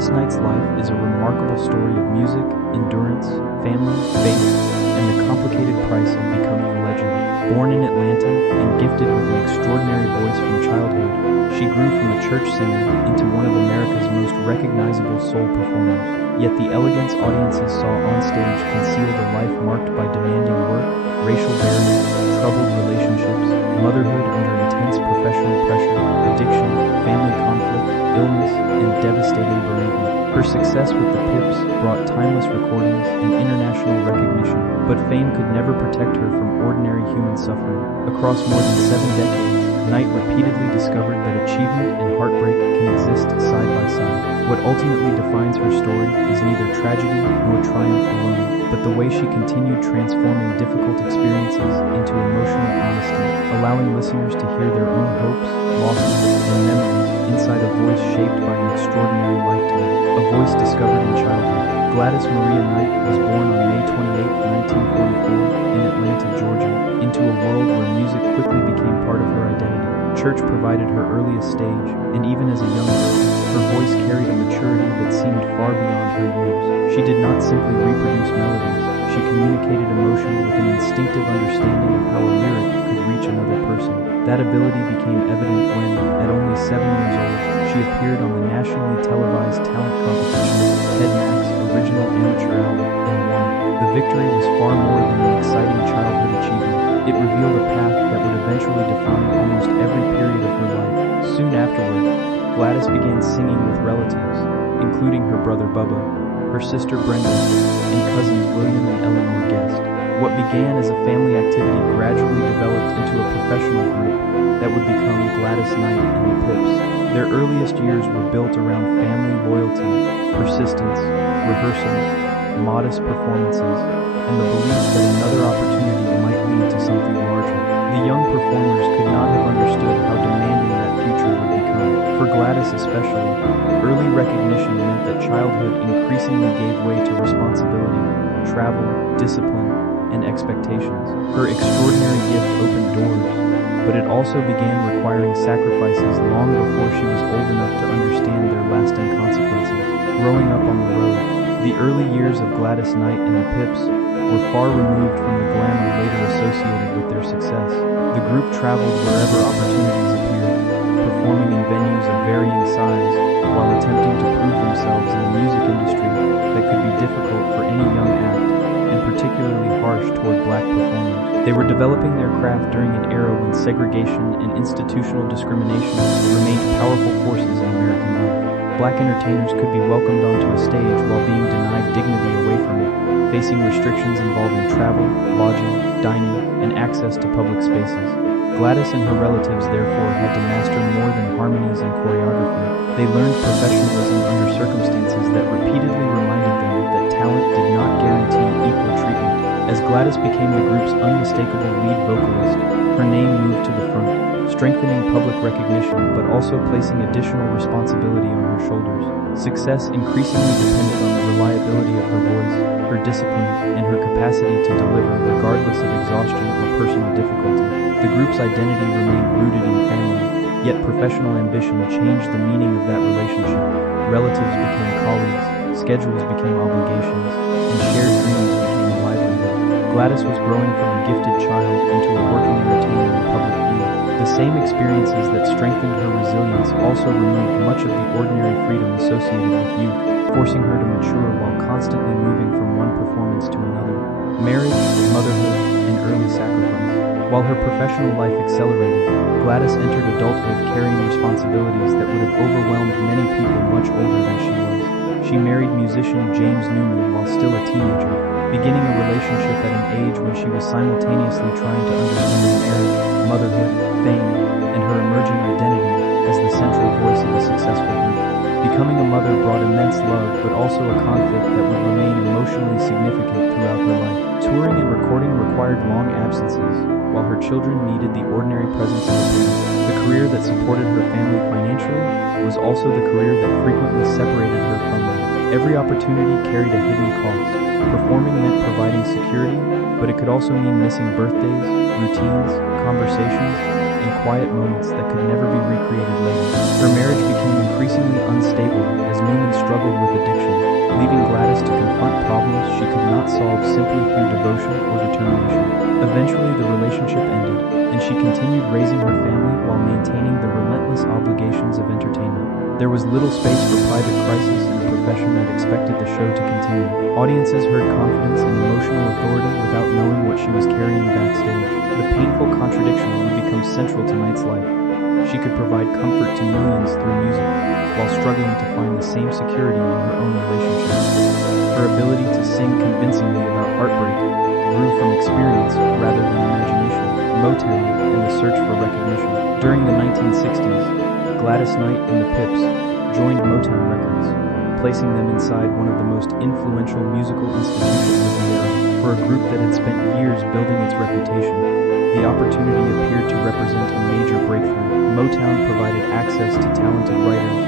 Gladys Knight's life is a remarkable story of music, endurance, family, faith, and the complicated price of becoming a legend. Born in Atlanta and gifted with an extraordinary voice from childhood, she grew from a church singer into one of America's most recognizable soul performers. Yet the elegance audiences saw on stage concealed a life marked by demanding work, racial barriers, troubled relationships, motherhood under intense professional pressure, addiction, family conflict, illness, and devastating bereavement. Her success with the Pips brought timeless recordings and international recognition, but fame could never protect her from ordinary human suffering. Across more than 7 decades, Knight repeatedly discovered that achievement and heartbreak can exist side by side. What ultimately defines her story is neither tragedy nor triumph alone, but the way she continued transforming difficult experiences into emotional honesty, allowing listeners to hear their own hopes, losses, and memories inside a voice shaped by an extraordinary lifetime. A voice discovered in childhood. Gladys Maria Knight was born on May 28, 1944, in Atlanta, Georgia, into a world where music quickly became part of her identity. Church provided her earliest stage, and even as a young girl, her voice carried a maturity that seemed far beyond her years. She did not simply reproduce melodies, she communicated emotion with an instinctive understanding of how a lyric could reach another person. That ability became evident when, at only 7 years old, she appeared on the nationally televised talent competition, Mac's original amateur album, and won. The victory was far more than an exciting childhood achievement. It revealed a path that would eventually define almost every period of her life. Soon afterward, Gladys began singing with relatives, including her brother Bubba, her sister Brenda, and cousins William and Eleanor Guest. What began as a family activity gradually developed into a professional group that would become Gladys Knight and the Pips. Their earliest years were built around family loyalty, persistence, rehearsals, modest performances, and the belief that another opportunity might lead to something larger. The young performers could not have understood how demanding that future would become. For Gladys especially, early recognition meant that childhood increasingly gave way to responsibility, travel, discipline, and expectations. Her extraordinary gift opened doors, but it also began requiring sacrifices long before she was old enough to understand their lasting consequences. Growing up on the road, the early years of Gladys Knight and the Pips were far removed from the glamour later associated with their success. The group traveled wherever opportunities appeared, performing in venues of varying size while attempting to prove themselves in a music industry that could be difficult for any young act, and particularly harsh toward black performers. They were developing their craft during an era when segregation and institutional discrimination remained powerful forces in American life. Black entertainers could be welcomed onto a stage while being denied dignity away from it, facing restrictions involving travel, lodging, dining, and access to public spaces. Gladys and her relatives therefore had to master more than harmonies and choreography. They learned professionalism under circumstances that repeatedly reminded them that talent did not guarantee equal treatment. As Gladys became the group's unmistakable lead vocalist, her name moved to the front, strengthening public recognition but also placing additional responsibility on her shoulders. Success increasingly depended on the reliability of her voice, her discipline, and her capacity to deliver regardless of exhaustion or personal difficulty. The group's identity remained rooted in family, yet professional ambition changed the meaning of that relationship. Relatives became colleagues, schedules became obligations, and shared dreams became a livelihood. Gladys was growing from a gifted child into a working entertainer in public view. The same experiences that strengthened her resilience also removed much of the ordinary freedom associated with youth, forcing her to mature while constantly moving from one performance to another. Marriage, motherhood, and early sacrifice. While her professional life accelerated, Gladys entered adulthood carrying responsibilities that would have overwhelmed many people much older than she was. She married musician James Newman while still a teenager, beginning a relationship at an age when she was simultaneously trying to understand marriage, motherhood, fame, and her emerging identity as the central voice of a successful group. Becoming a mother brought immense love, but also a conflict that would remain emotionally significant throughout her life. Touring and recording required long absences, while her children needed the ordinary presence of a parent. The career that supported her family financially was also the career that frequently separated her from them. Every opportunity carried a hidden cost. Performing meant providing security, but it could also mean missing birthdays, routines, conversations, and quiet moments that could never be recreated later. Her marriage became increasingly unstable as Newman struggled problems she could not solve simply through devotion or determination. Eventually, the relationship ended, and she continued raising her family while maintaining the relentless obligations of entertainment. There was little space for private crisis in a profession that expected the show to continue. Audiences heard confidence and emotional authority without knowing what she was carrying backstage. The painful contradiction would become central to Knight's life. She could provide comfort to millions through music, while struggling to find the same security in her own relationships. Her ability to sing convincingly about heartbreak grew from experience rather than imagination. Motown and the search for recognition. During the 1960s, Gladys Knight and the Pips joined Motown Records, placing them inside one of the most influential musical institutions of the era. For a group that had spent years building its reputation, the opportunity appeared to represent a major breakthrough. Motown provided access to talented writers,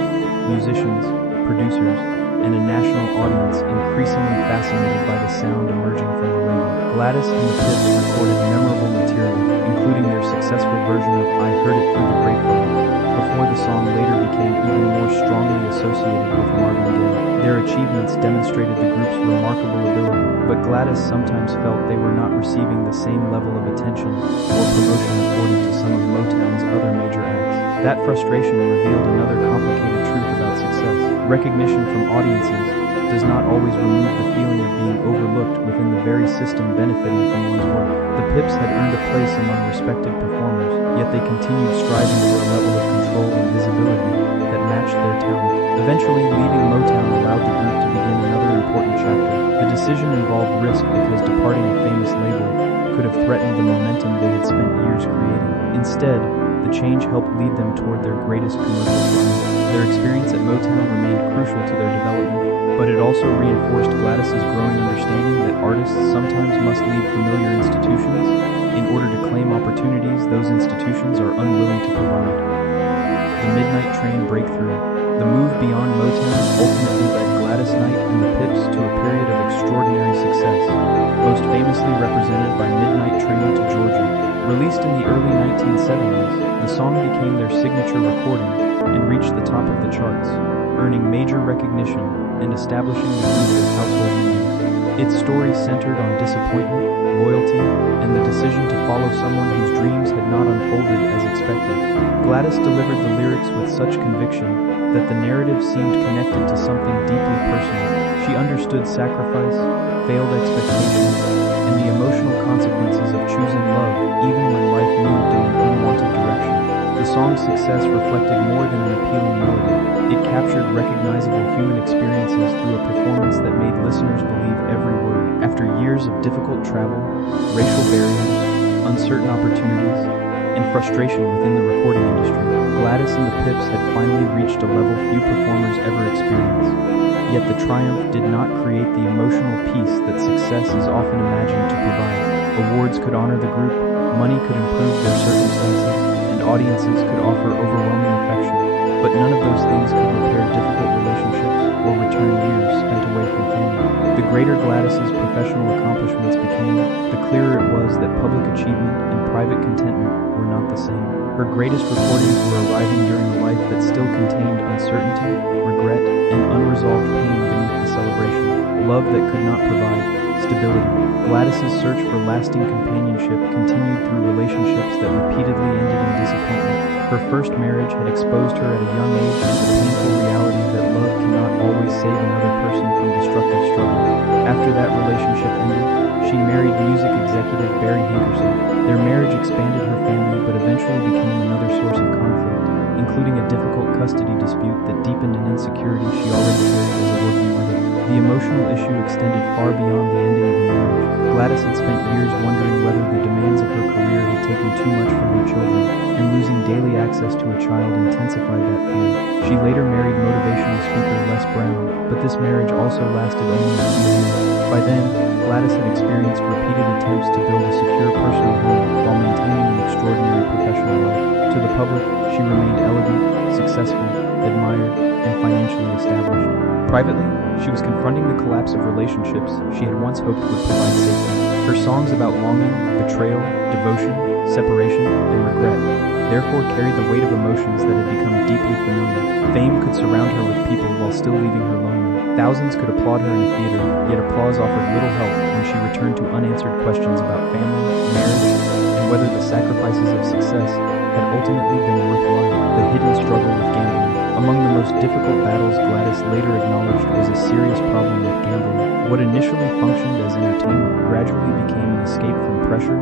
musicians, producers, and a national audience increasingly fascinated by the sound emerging from the label. Gladys and the Pips recorded memorable material, including their successful version of I Heard It Through the Grapevine, before the song later became even more strongly associated with Marvin Gaye. Their achievements demonstrated the group's remarkable ability, but Gladys sometimes felt they were not receiving the same level of attention or promotion afforded to some of Motown's other major acts. That frustration revealed another complicated truth about success. Recognition from audiences does not always remove the feeling of being overlooked within the very system benefiting from one's work. The Pips had earned a place among respected performers, yet they continued striving for a level of control and visibility that matched their talent. Eventually, leaving Motown allowed the group to begin another important chapter. The decision involved risk because departing a famous label could have threatened the momentum they had spent years creating. Instead, the change helped lead them toward their greatest commercial triumph. Their experience at Motown remained crucial to their development, but it also reinforced Gladys's growing understanding that artists sometimes must leave familiar institutions in order to claim opportunities those institutions are unwilling to provide. The Midnight Train breakthrough. The move beyond Motown ultimately led Gladys Knight and the Pips to a period of extraordinary success, most famously represented by Midnight Train to Georgia. Released in the early 1970s, the song became their signature recording and reached the top of the charts, earning major recognition and establishing the group as household names. Its story centered on disappointment, loyalty, and the decision to follow someone whose dreams had not unfolded as expected. Gladys delivered the lyrics with such conviction that the narrative seemed connected to something deeply personal. She understood sacrifice, failed expectations, and the emotional consequences of choosing love even when life moved in an unwanted direction. The song's success reflected more than an appealing melody. It captured recognizable human experiences through a performance that made listeners believe every word. After years of difficult travel, racial barriers, uncertain opportunities, and frustration within the recording industry, Gladys and the Pips had finally reached a level few performers ever experienced. Yet the triumph did not create the emotional peace that success is often imagined to provide. Awards could honor the group, money could improve their circumstances, and audiences could offer overwhelming affection. But none of those things could repair difficult relationships or return years spent away from family. The greater Gladys's professional accomplishments became, the clearer it was that public achievement and private contentment were not the same. Her greatest recordings were arriving during a life that still contained uncertainty, regret, and unresolved pain beneath the celebration. Love that could not provide stability. Gladys's search for lasting companionship continued through relationships that repeatedly ended in disappointment. Her first marriage had exposed her at a young age to the painful reality that love cannot always save another person from destructive struggles. After that relationship ended, she married music executive Barry Hankerson. Their marriage expanded her family but eventually became another source of conflict, including a difficult custody dispute that deepened an insecurity she already carried as a working mother. The emotional issue extended far beyond the ending of the marriage. Gladys had spent years wondering whether the demands of her career had taken too much from her children, and losing daily access to a child intensified that fear. She later married motivational speaker Les Brown, but this marriage also lasted only a few years. By then, Gladys had experienced repeated attempts to build a secure personal home while maintaining an extraordinary professional life. To the public, she remained elegant, successful, admired, and financially established. Privately, she was confronting the collapse of relationships she had once hoped would provide safety. Her songs about longing, betrayal, devotion, separation, and regret therefore carried the weight of emotions that had become deeply familiar. Fame could surround her with people while still leaving her lonely. Thousands could applaud her in a theater, yet applause offered little help when she returned to unanswered questions about family, marriage, and whether the sacrifices of success had ultimately been worthwhile. The hidden struggle with gambling. Among the most difficult battles Gladys later acknowledged was a serious problem with gambling. What initially functioned as entertainment gradually became an escape from pressure,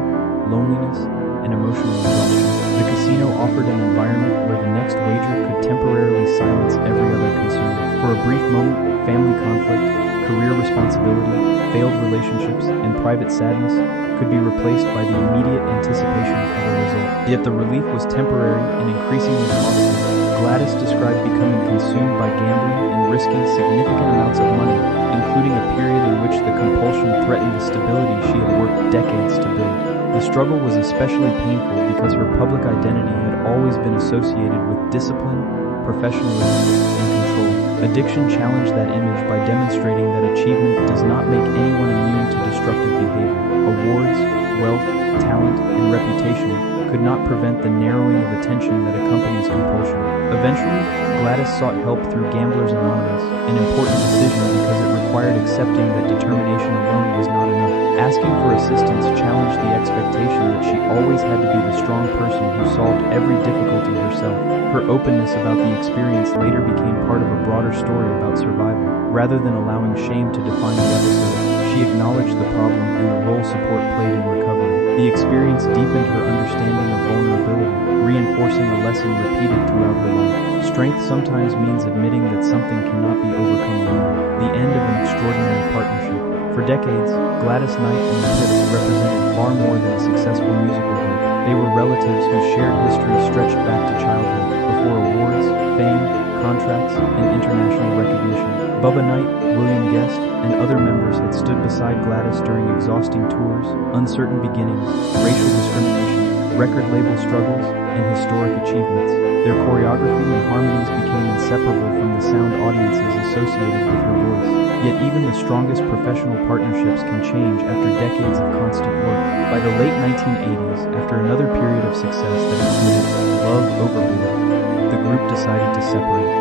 loneliness, and emotional exhaustion. The casino offered an environment where the next wager could temporarily silence every other concern. For a brief moment, family conflict, career responsibility, failed relationships, and private sadness could be replaced by the immediate anticipation of a result. Yet the relief was temporary and increasingly costly. Gladys described becoming consumed by gambling and risking significant amounts of money, including a period in which the compulsion threatened the stability she had worked decades to build. The struggle was especially painful because her public identity had always been associated with discipline, professionalism, and control. Addiction challenged that image by demonstrating that achievement does not make anyone immune to destructive behavior. Awards, wealth, talent, and reputation could not prevent the narrowing of attention that accompanies compulsion. Eventually, Gladys sought help through Gamblers Anonymous, an important decision because it required accepting that determination alone was not enough. Asking for assistance challenged the expectation that she always had to be the strong person who solved every difficulty herself. Her openness about the experience later became part of a broader story about survival. Rather than allowing shame to define the episode, she acknowledged the problem and the role support played in recovery. The experience deepened her understanding of vulnerability, reinforcing a lesson repeated throughout her life. Strength sometimes means admitting that something cannot be overcome alone. The end of an extraordinary partnership. For decades, Gladys Knight and the Pips represented far more than a successful musical group. They were relatives whose shared history stretched back to childhood, before awards, fame, contracts, and international recognition. Bubba Knight, William Guest, and other members had stood beside Gladys during exhausting tours, uncertain beginnings, racial discrimination, record label struggles, and historic achievements. Their choreography and harmonies became inseparable from the sound audiences associated with her voice. Yet even the strongest professional partnerships can change after decades of constant work. By the late 1980s, after another period of success that included Love Overboard, the group decided to separate.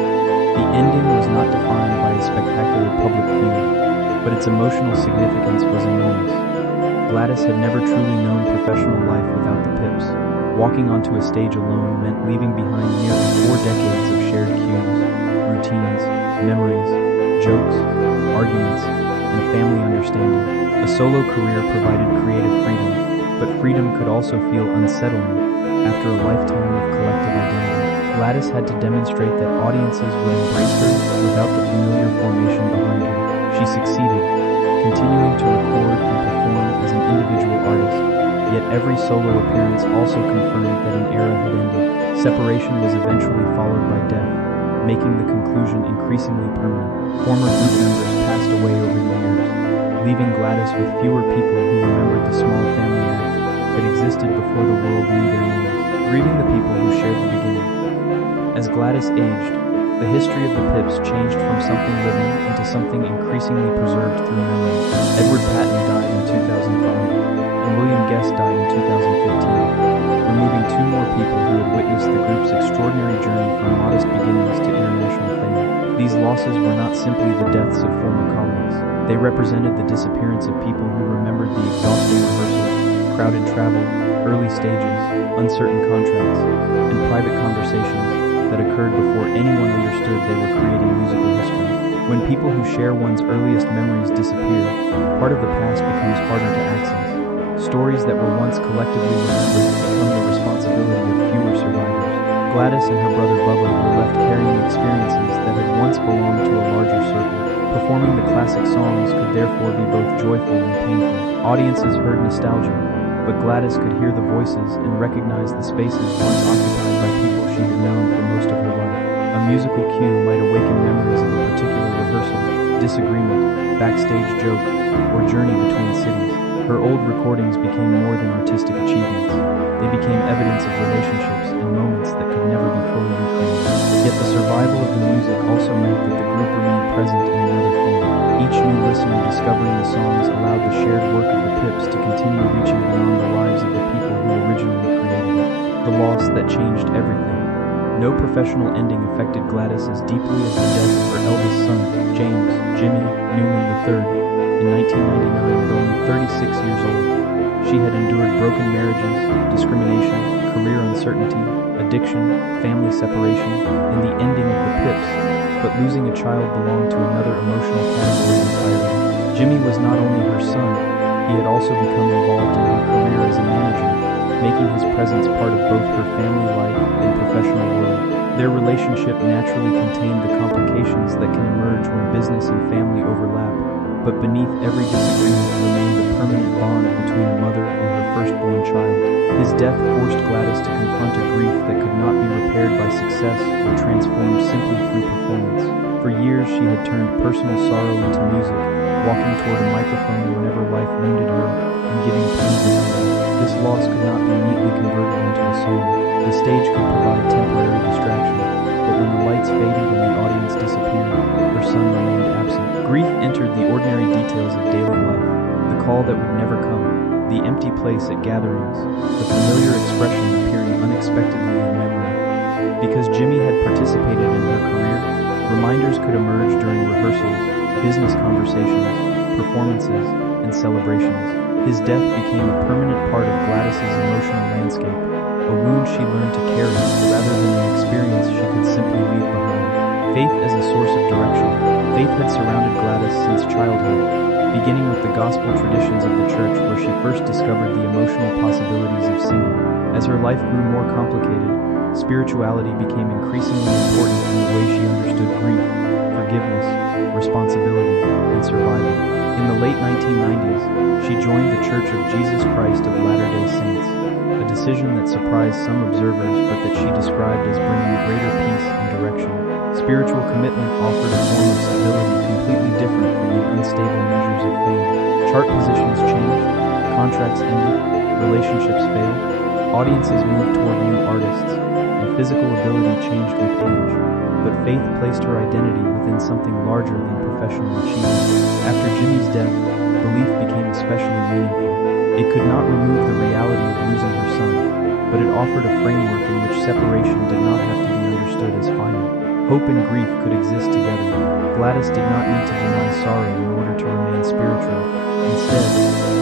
The ending was not defined by a spectacular public feud, but its emotional significance was enormous. Gladys had never truly known professional life without the Pips. Walking onto a stage alone meant leaving behind nearly 4 decades of shared cues, routines, memories, jokes, arguments, and family understanding. A solo career provided creative freedom, but freedom could also feel unsettling after a lifetime of collective identity. Gladys had to demonstrate that audiences would embrace her without the familiar formation behind her. She succeeded, continuing to record and perform as an individual artist, yet every solo appearance also confirmed that an era had ended. Separation was eventually followed by death, making the conclusion increasingly permanent. Former group members passed away over the years, leaving Gladys with fewer people who remembered the small family act that existed before the world knew their names, grieving the people who shared the beginning. As Gladys aged, the history of the Pips changed from something living into something increasingly preserved through memory. Edward Patton died in 2005, and William Guest died in 2015, removing 2 more people who had witnessed the group's extraordinary journey from modest beginnings to international fame. These losses were not simply the deaths of former colleagues. They represented the disappearance of people who remembered the exhausting rehearsals, crowded travel, early stages, uncertain contracts, and private conversations that occurred before anyone understood they were creating musical history. When people who share one's earliest memories disappear, part of the past becomes harder to access. Stories that were once collectively remembered become the responsibility of fewer survivors. Gladys and her brother Bubba were left carrying experiences that had once belonged to a larger circle. Performing the classic songs could therefore be both joyful and painful. Audiences heard nostalgia, but Gladys could hear the voices and recognize the spaces once occupied by people she had known for most of her life. A musical cue might awaken memories of a particular rehearsal, disagreement, backstage joke, or journey between cities. Her old recordings became more than artistic achievements. They became evidence of relationships and moments that could never be fully recreated. Yet the survival of the music also meant that the group remained present in another form. Each new listener discovering the songs allowed the shared work of the Pips to continue reaching beyond the lives of the people who originally created it. The loss that changed everything. No professional ending affected Gladys as deeply as the death of her eldest son, James Jimmy Newman III in 1999 at only 36 years old. She had endured broken marriages, discrimination, career uncertainty, addiction, family separation, and the ending of the Pips, but losing a child belonged to another emotional category entirely. Jimmy was not only her son, he had also become involved in her career as a manager, making his presence part of both her family life and professional world. Their relationship naturally contained the complications that can emerge when business and family overlap, but beneath every disagreement remained the permanent bond between a mother and her firstborn child. His death forced Gladys to confront a grief that could not be repaired by success or transformed simply through performance. For years she had turned personal sorrow into music, walking toward a microphone whenever life wounded her and giving pain to another. This loss could not be neatly converted into a song. The stage could provide temporary distraction, but when the lights faded and the audience disappeared, her son remained absent. Grief entered the ordinary details of daily life, the call that would never come, the empty place at gatherings, the familiar expression appearing unexpectedly in memory. Because Jimmy had participated in her career, reminders could emerge during rehearsals, business conversations, performances, and celebrations. His death became a permanent part of Gladys's emotional landscape, a wound she learned to carry rather than an experience she could simply leave behind. Faith as a source of direction. Faith had surrounded Gladys since childhood, beginning with the gospel traditions of the church where she first discovered the emotional possibilities of singing. As her life grew more complicated, spirituality became increasingly important in the way she understood grief, forgiveness, responsibility, and survival. In the late 1990s, she joined the Church of Jesus Christ of Latter-day Saints, a decision that surprised some observers but that she described as bringing greater peace and direction. Spiritual commitment offered a form of stability completely different from the unstable measures of fame. Chart positions changed, contracts ended, relationships failed, audiences moved toward new artists, and physical ability changed with age. But faith placed her identity within something larger than professional achievement. After Jimmy's death, belief became especially meaningful. It could not remove the reality of losing her son, but it offered a framework in which separation did not have to be understood as final. Hope and grief could exist together. Gladys did not need to deny sorrow in order to remain spiritual. Instead,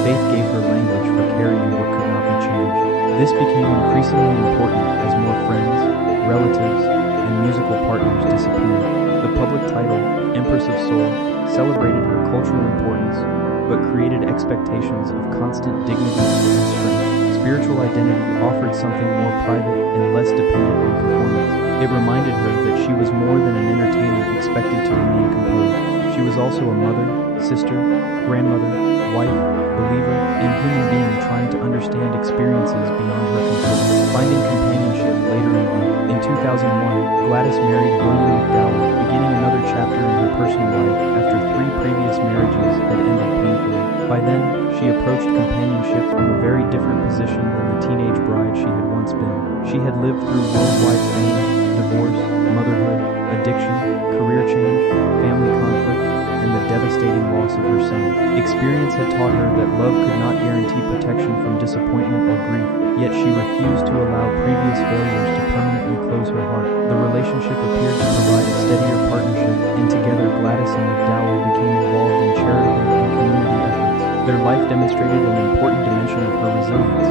faith gave her language for carrying what could not be changed. This became increasingly important as more friends, relatives, and musical partners disappeared. The public title, Empress of Soul, celebrated her cultural importance, but created expectations of constant dignity and strength. Spiritual identity offered something more private and less dependent on performance. It reminded her that she was more than an entertainer expected to remain composed. She was also a mother, sister, grandmother, wife, believer, and human being trying to understand experiences beyond her control. Finding companionship later in life. In 2001, Gladys married William McDowell, beginning another chapter in her personal life after 3 previous marriages had ended painfully. By then, she approached companionship from a very different position than the teenage bride she had once been. She had lived through worldwide fame, divorce, motherhood, addiction, career change, family conflict, and the devastating loss of her son. Experience had taught her that love could not guarantee protection from disappointment or grief, yet she refused to allow previous failures to permanently close her heart. The relationship appeared to provide a steadier partnership, and together Gladys and McDowell became involved in charitable and community efforts. Their life demonstrated an important dimension of her resilience.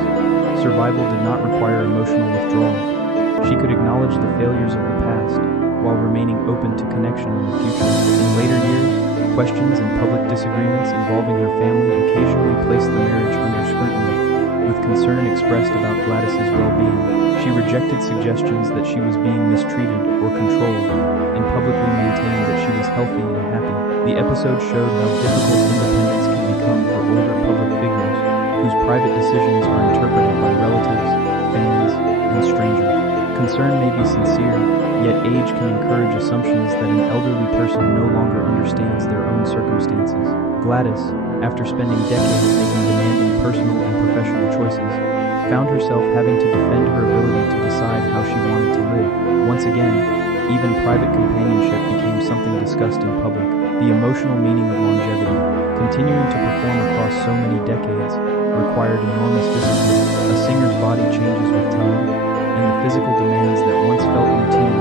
Survival did not require emotional withdrawal. She could acknowledge the failures of the past, while remaining open to connection in the future. In later years, questions and public disagreements involving her family occasionally placed the marriage under scrutiny. With concern expressed about Gladys's well-being, she rejected suggestions that she was being mistreated or controlled, and publicly maintained that she was healthy and happy. The episode showed how difficult independence can become for older public figures, whose private decisions are interpreted by relatives, fans, and strangers. Concern may be sincere, yet age can encourage assumptions that an elderly person no longer understands their own circumstances. Gladys, after spending decades making demanding personal and professional choices, found herself having to defend her ability to decide how she wanted to live. Once again, even private companionship became something discussed in public. The emotional meaning of longevity, continuing to perform across so many decades, required enormous discipline. A singer's body changes with time, and the physical demands that once felt routine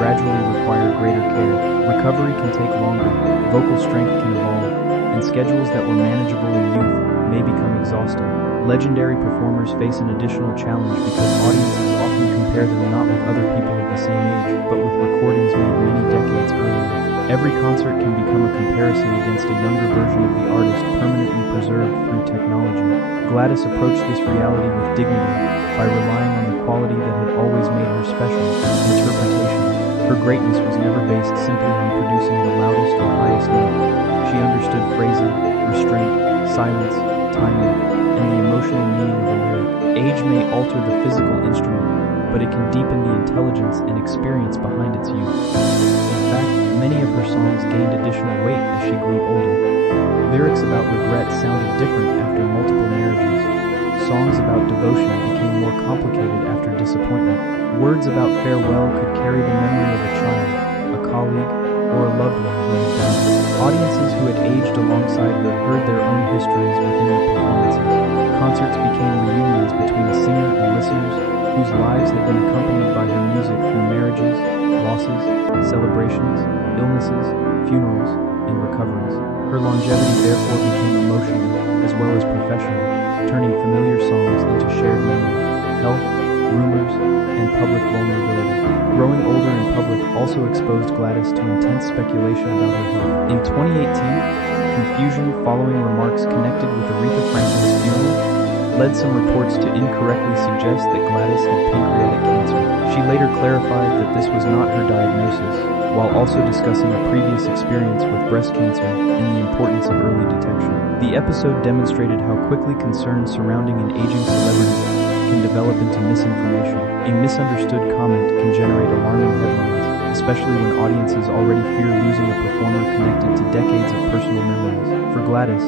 gradually require greater care. Recovery can take longer, vocal strength can evolve, and schedules that were manageable in youth may become exhausting. Legendary performers face an additional challenge because audiences often compare them not with other people of the same age, but with recordings made many decades earlier. Every concert can become a comparison against a younger version of the artist permanently preserved through technology. Gladys approached this reality with dignity by relying on the quality that had always made her special: interpretation. Her greatness was never based simply on producing the loudest or highest note. She understood phrasing, restraint, silence, timing, and the emotional meaning of a lyric. Age may alter the physical instrument, but it can deepen the intelligence and experience behind its use. In fact, many of her songs gained additional weight as she grew older. Lyrics about regret sounded different after multiple marriages. Songs about devotion became more complicated after disappointment. Words about farewell could carry the memory of a child, a colleague, or a loved one who had died. Audiences who had aged alongside her heard their own histories within the performances. Concerts became reunions between a singer and listeners whose lives had been accompanied by her music through marriages, losses, celebrations, illnesses, funerals, and recoveries. Her longevity therefore became emotional as well as professional, turning familiar songs into shared memories, health, rumors, and public vulnerability. Growing older in public also exposed Gladys to intense speculation about her health. In 2018, confusion following remarks connected with Aretha Franklin's funeral led some reports to incorrectly suggest that Gladys had pancreatic cancer. She later clarified that this was not her diagnosis, while also discussing a previous experience with breast cancer and the importance of early detection. The episode demonstrated how quickly concern surrounding an aging celebrity can develop into misinformation. A misunderstood comment can generate alarming headlines, especially when audiences already fear losing a performer connected to decades of personal memories. For Gladys,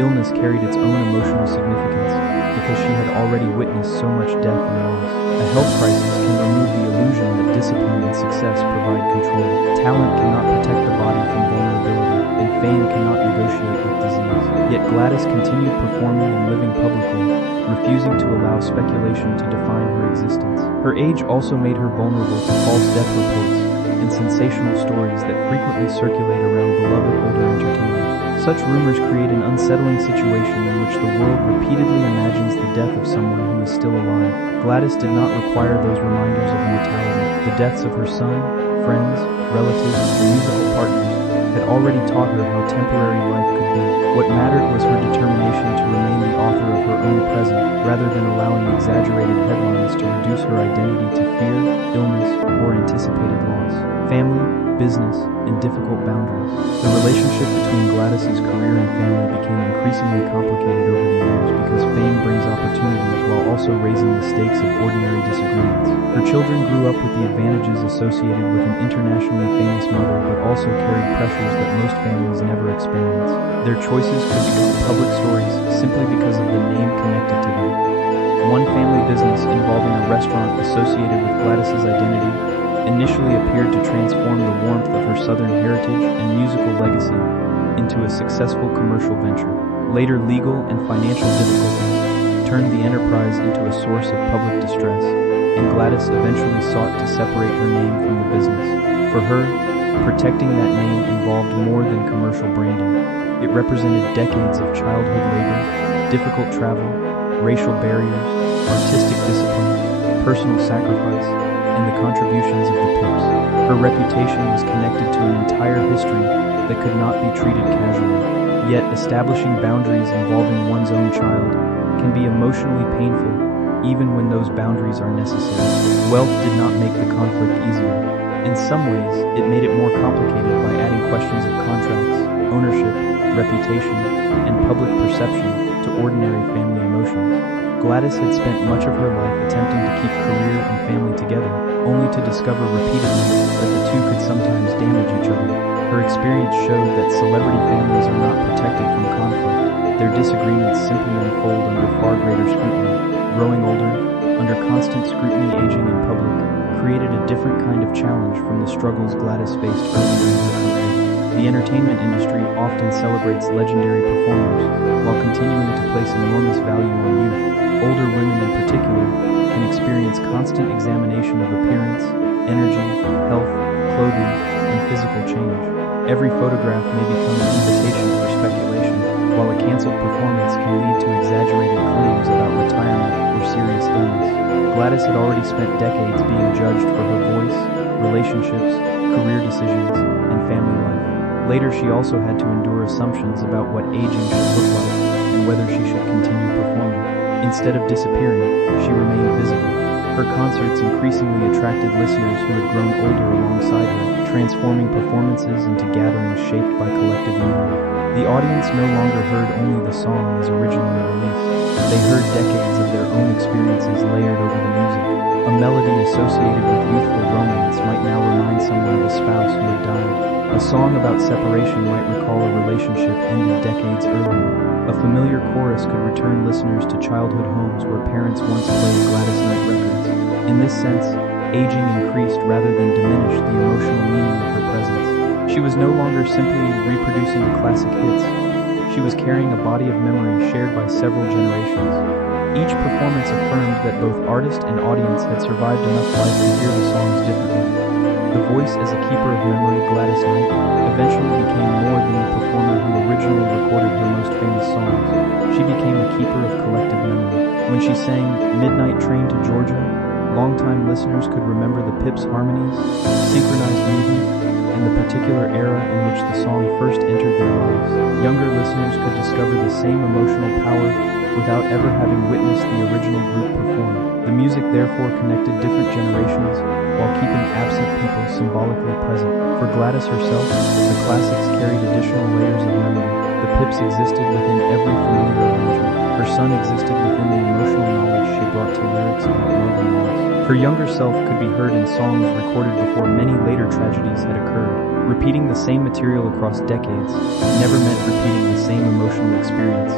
illness carried its own emotional significance because she had already witnessed so much death and loss. A health crisis can remove the illusion that discipline and success provide control. Talent cannot protect the body from vulnerability, and fame cannot negotiate with disease. Yet Gladys continued performing and living publicly, refusing to allow speculation to define her existence. Her age also made her vulnerable to false death reports and sensational stories that frequently circulate around beloved older entertainers. Such rumors create an unsettling situation in which the world repeatedly imagines the death of someone who is still alive. Gladys did not require those reminders of mortality. The deaths of her son, friends, relatives, and musical partners had already taught her how temporary life could be. What mattered was her determination to remain the author of her own present, rather than allowing exaggerated headlines to reduce her identity to fear, illness, or anticipated loss. Family, business, and difficult boundaries. The relationship between Gladys's career and family became increasingly complicated over the years because fame brings opportunities while also raising the stakes of ordinary disagreements. Her children grew up with the advantages associated with an internationally famous mother, but also carried pressures that most families never experience. Their choices could become public stories simply because of the name connected to them. One family business involving a restaurant associated with Gladys's identity initially appeared to transform the warmth of her Southern heritage and musical legacy into a successful commercial venture. Later, legal and financial difficulties turned the enterprise into a source of public distress, and Gladys eventually sought to separate her name from the business. For her, protecting that name involved more than commercial branding. It represented decades of childhood labor, difficult travel, racial barriers, artistic discipline, personal sacrifice, and the contributions of the Pips. Her reputation was connected to an entire history that could not be treated casually. Yet establishing boundaries involving one's own child can be emotionally painful, even when those boundaries are necessary. Wealth did not make the conflict easier. In some ways, it made it more complicated by adding questions of contracts, ownership, reputation, and public perception to ordinary family emotions. Gladys had spent much of her life attempting to keep career and family together, only to discover repeatedly that the two could sometimes damage each other. Her experience showed that celebrity families are not protected from conflict. Their disagreements simply unfold under far greater scrutiny. Growing older, under constant scrutiny, aging in public, created a different kind of challenge from the struggles Gladys faced earlier in her career. The entertainment industry often celebrates legendary performers, while continuing to place enormous value on youth. Older women in particular can experience constant examination of appearance, energy, health, clothing, and physical change. Every photograph may become an invitation for speculation, while a canceled performance can lead to exaggerated claims about retirement or serious illness. Gladys had already spent decades being judged for her voice, relationships, career decisions, and family life. Later, she also had to endure assumptions about what aging should look like and whether she should continue performing. Instead of disappearing, she remained visible. Her concerts increasingly attracted listeners who had grown older alongside her, transforming performances into gatherings shaped by collective memory. The audience no longer heard only the song as originally released. They heard decades of their own experiences layered over the music. A melody associated with youthful romance might now remind someone of a spouse who had died. A song about separation might recall a relationship ended decades earlier. A familiar chorus could return listeners to childhood homes where parents once played Gladys Knight records. In this sense, aging increased rather than diminished the emotional meaning of her presence. She was no longer simply reproducing classic hits. She was carrying a body of memory shared by several generations. Each performance affirmed that both artist and audience had survived enough life to hear the songs differently. The voice as a keeper of memory, Gladys Knight, eventually became more than the performer who originally recorded her most famous songs. She became a keeper of collective memory. When she sang Midnight Train to Georgia, longtime listeners could remember the Pips' harmonies, synchronized movement, and the particular era in which the song first entered their lives. Younger listeners could discover the same emotional power without ever having witnessed the original group perform. The music therefore connected different generations while keeping absent people symbolically present. For Gladys herself, the classics carried additional layers of memory. The Pips existed within every familiar arrangement. Her son existed within the emotional knowledge she brought to lyrics about love and loss. Her younger self could be heard in songs recorded before many later tragedies had occurred. Repeating the same material across decades never meant repeating the same emotional experience,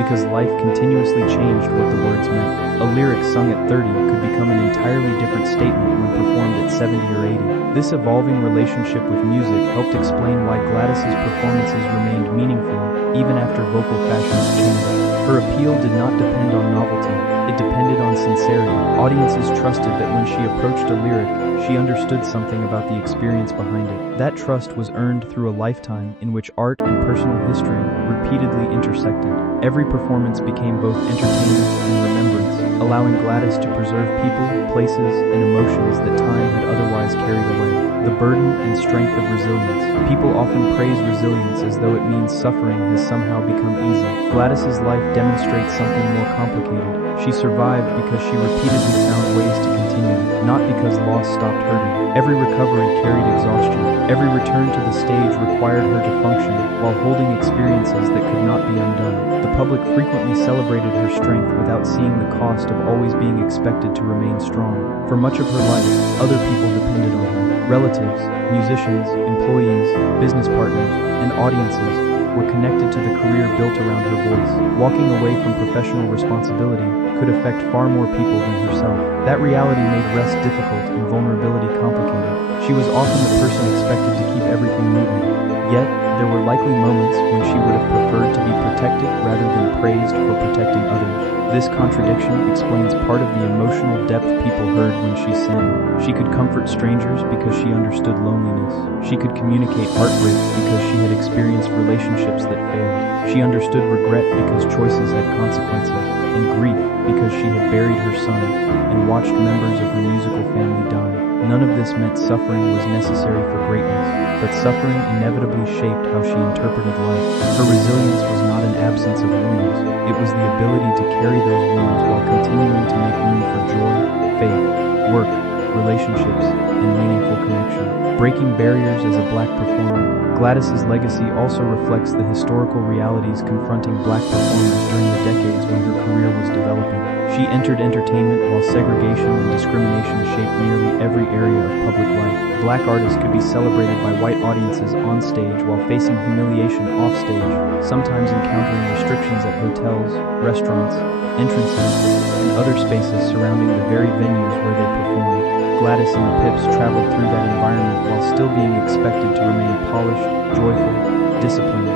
because life continuously changed what the words meant. A lyric sung at 30 could become an entirely different statement when performed at 70 or 80. This evolving relationship with music helped explain why Gladys's performances remained meaningful even after vocal fashions changed. Her appeal did not depend on novelty, it depended on sincerity. Audiences trusted that when she approached a lyric, she understood something about the experience behind it. That trust was earned through a lifetime in which art and personal history repeatedly intersected. Every performance became both entertainment and remembrance, allowing Gladys to preserve people, places, and emotions that time had otherwise carried away. The burden and strength of resilience. People often praise resilience as though it means suffering has somehow become easy. Gladys's life demonstrates something more complicated. She survived because she repeatedly found ways to continue, not because loss stopped hurting. Every recovery carried exhaustion. Every return to the stage required her to function while holding experiences that could not be undone. The public frequently celebrated her strength without seeing the cost of always being expected to remain strong. For much of her life, other people depended on her. Relatives, musicians, employees, business partners, and audiences were connected to the career built around her voice. Walking away from professional responsibility could affect far more people than herself. That reality made rest difficult and vulnerability complicated. She was often the person expected to keep everything moving. Yet, there were likely moments when she would have preferred to be protected rather than praised for protecting others. This contradiction explains part of the emotional depth people heard when she sang. She could comfort strangers because she understood loneliness. She could communicate heartbreak because she had experienced relationships that failed. She understood regret because choices had consequences, and grief because she had buried her son and watched members of her musical family die. None of this meant suffering was necessary for greatness, but suffering inevitably shaped how she interpreted life. Her resilience was not an absence of wounds, it was the ability to carry those wounds while continuing to make room for joy, faith, work, relationships, and meaningful connection. Breaking barriers as a Black performer. Gladys's legacy also reflects the historical realities confronting Black performers during the decades when her career was developing. She entered entertainment while segregation and discrimination shaped nearly every area of public life. Black artists could be celebrated by white audiences on stage while facing humiliation off stage, sometimes encountering restrictions at hotels, restaurants, entrances, and other spaces surrounding the very venues where they performed. Gladys and the Pips traveled through that environment while still being expected to remain polished, joyful, disciplined,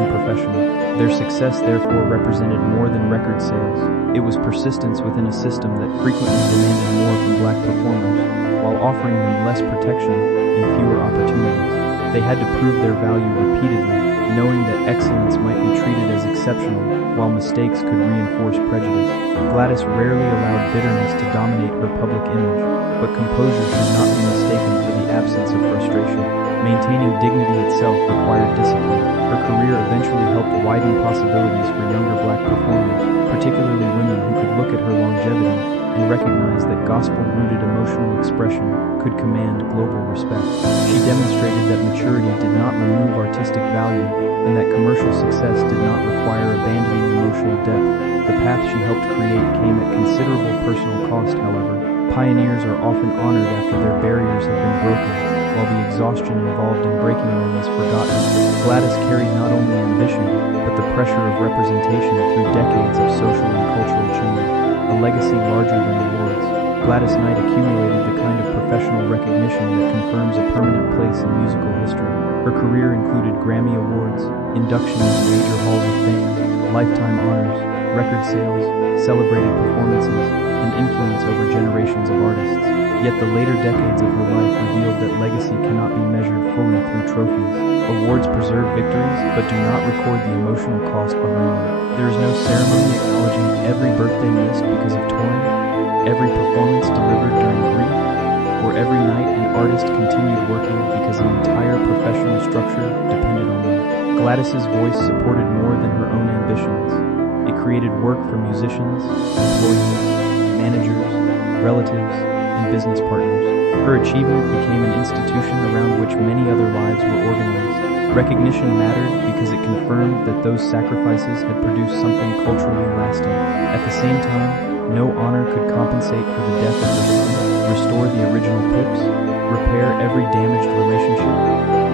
and professional. Their success therefore represented more than record sales. It was persistence within a system that frequently demanded more from Black performers, while offering them less protection and fewer opportunities. They had to prove their value repeatedly, knowing that excellence might be treated as exceptional, while mistakes could reinforce prejudice. Gladys rarely allowed bitterness to dominate her public image, but composure should not be mistaken for the absence of frustration. Maintaining dignity itself required discipline. Her career eventually helped widen possibilities for younger black performers, particularly women who could look at her longevity and recognize that gospel-rooted emotional expression could command global respect. She demonstrated that maturity did not remove artistic value and that commercial success did not require abandoning emotional depth. The path she helped create came at considerable personal cost, however. Pioneers are often honored after their barriers have been broken, while the exhaustion involved in breaking them is forgotten. Gladys carried not only ambition, but the pressure of representation through decades of social and cultural change, a legacy larger than awards. Gladys Knight accumulated the kind of professional recognition that confirms a permanent place in musical history. Her career included Grammy Awards, induction into major halls of fame, lifetime honors, record sales, celebrated performances, and influence over generations of artists. Yet the later decades of her life revealed that legacy cannot be measured fully through trophies. Awards preserve victories, but do not record the emotional cost behind them. There is no ceremony acknowledging every birthday missed because of touring, every performance delivered during grief, or every night an artist continued working because an entire professional structure depended on them. Gladys's voice supported more than her own ambitions. It created work for musicians, employees, managers, relatives, and business partners. Her achievement became an institution around which many other lives were organized. Recognition mattered because it confirmed that those sacrifices had produced something culturally lasting. At the same time, no honor could compensate for the death of her son, restore the original Pips, repair every damaged relationship,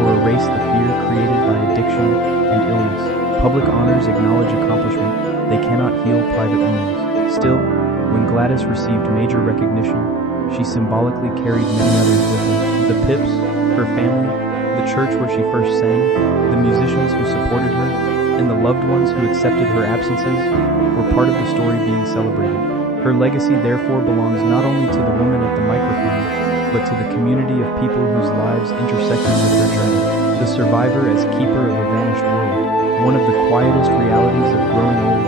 or erase the fear created by addiction and illness. Public honors acknowledge accomplishment, they cannot heal private wounds. Still, when Gladys received major recognition, she symbolically carried many others with her. The Pips, her family, the church where she first sang, the musicians who supported her, and the loved ones who accepted her absences were part of the story being celebrated. Her legacy therefore belongs not only to the woman at the microphone, but to the community of people whose lives intersected with her journey. The survivor as keeper of a vanished world. One of the quietest realities of growing old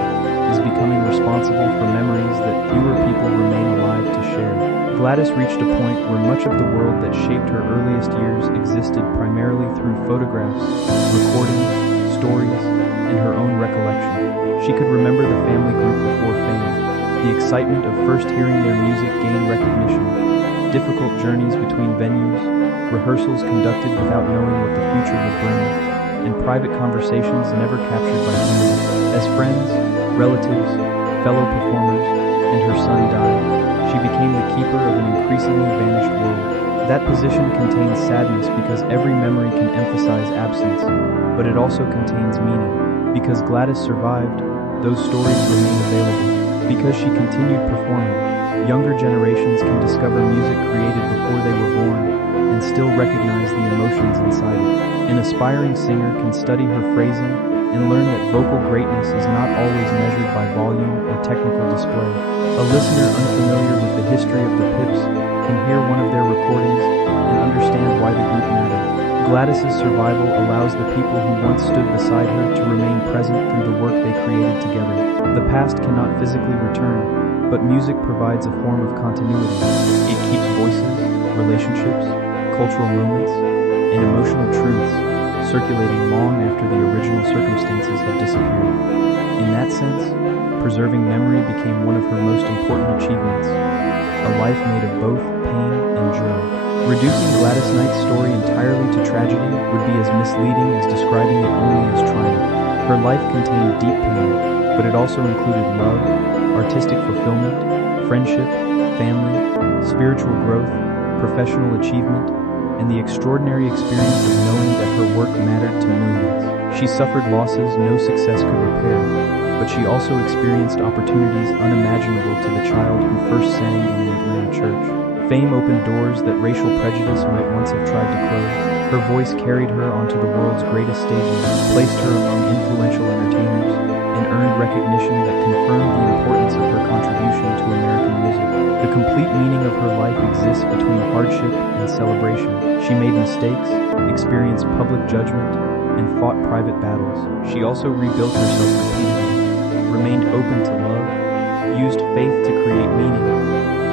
is becoming responsible for memories that fewer people remain alive to share. Gladys reached a point where much of the world that shaped her earliest years existed primarily through photographs, recordings, stories, and her own recollection. She could remember the family group before fame, the excitement of first hearing their music gain recognition, difficult journeys between venues, rehearsals conducted without knowing what the future would bring, and private conversations never captured by cameras. As friends, relatives, fellow performers, and her son died, she became the keeper of an increasingly vanished world. That position contains sadness because every memory can emphasize absence, but it also contains meaning. Because Gladys survived, those stories remain available. Because she continued performing, younger generations can discover music created before they were born and still recognize the emotions inside it. An aspiring singer can study her phrasing and learn that vocal greatness is not always measured by volume or technical display. A listener unfamiliar with the history of the Pips can hear one of their recordings and understand why the group mattered. Gladys's survival allows the people who once stood beside her to remain present through the work they created together. The past cannot physically return, but music provides a form of continuity. It keeps voices, relationships, cultural moments, and emotional truths circulating long after the original circumstances have disappeared. In that sense, preserving memory became one of her most important achievements, a life made of both pain and joy. Reducing Gladys Knight's story entirely to tragedy would be as misleading as describing it only as triumph. Her life contained deep pain, but it also included love, artistic fulfillment, friendship, family, spiritual growth, professional achievement, and the extraordinary experience of knowing that her work mattered to millions. She suffered losses no success could repair, but she also experienced opportunities unimaginable to the child who first sang in the Atlanta church. Fame opened doors that racial prejudice might once have tried to close. Her voice carried her onto the world's greatest stages, placed her among influential entertainers, and earned recognition that confirmed the importance of her contribution to American music. The complete meaning of her life exists between hardship and celebration. She made mistakes, experienced public judgment, and fought private battles. She also rebuilt herself repeatedly, remained open to love, used faith to create meaning,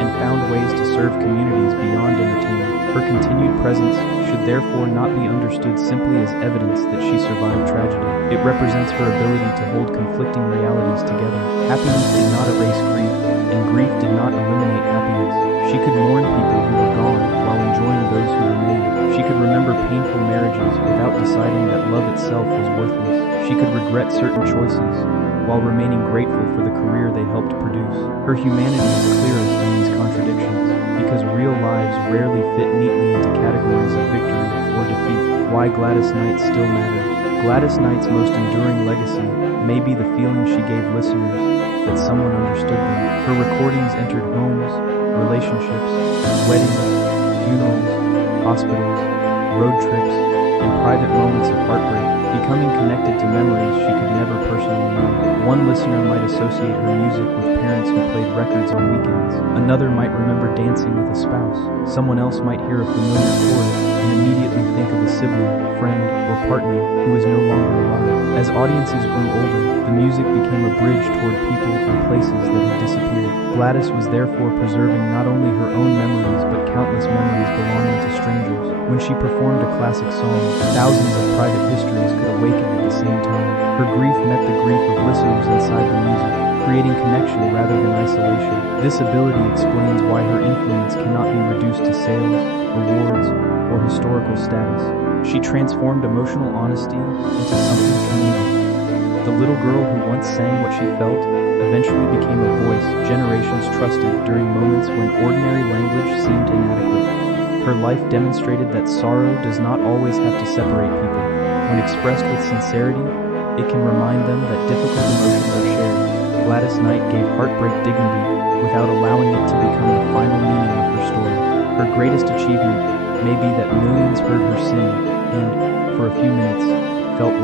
and found ways to serve communities beyond entertainment. Her continued presence should therefore not be understood simply as evidence that she survived tragedy. It represents her ability to hold conflicting realities together. Happiness did not erase grief, and grief did not eliminate happiness. She could mourn people who were gone while enjoying those who remained. She could remember painful marriages without deciding that love itself was worthless. She could regret certain choices while remaining grateful for the career they helped produce. Her humanity is clearest in these contradictions, because real lives rarely fit neatly into categories of victory or defeat. Why Gladys Knight still matters. Gladys Knight's most enduring legacy may be the feeling she gave listeners that someone understood them. Her recordings entered homes, relationships, weddings, funerals, hospitals, road trips, and private moments of heartbreak, becoming connected to memories she could never personally know. One listener might associate her music with parents who played records on weekends. Another might remember dancing with a spouse. Someone else might hear a familiar chorus and immediately think of a sibling, friend, or partner who is no longer alive. As audiences grew older, the music became a bridge toward people and places that had disappeared. Gladys was therefore preserving not only her own memories but countless memories belonging to strangers. When she performed a classic song, thousands of private histories could awaken at the same time. Her grief met the grief of listeners inside the music, creating connection rather than isolation. This ability explains why her influence cannot be reduced to sales, awards, or historical status. She transformed emotional honesty into something communal. The little girl who once sang what she felt eventually became a voice generations trusted during moments when ordinary language seemed inadequate. Her life demonstrated that sorrow does not always have to separate people. When expressed with sincerity, it can remind them that difficult emotions are shared. Gladys Knight gave heartbreak dignity without allowing it to become the final meaning of her story. Her greatest achievement may be that millions heard her sing and, for a few minutes, felt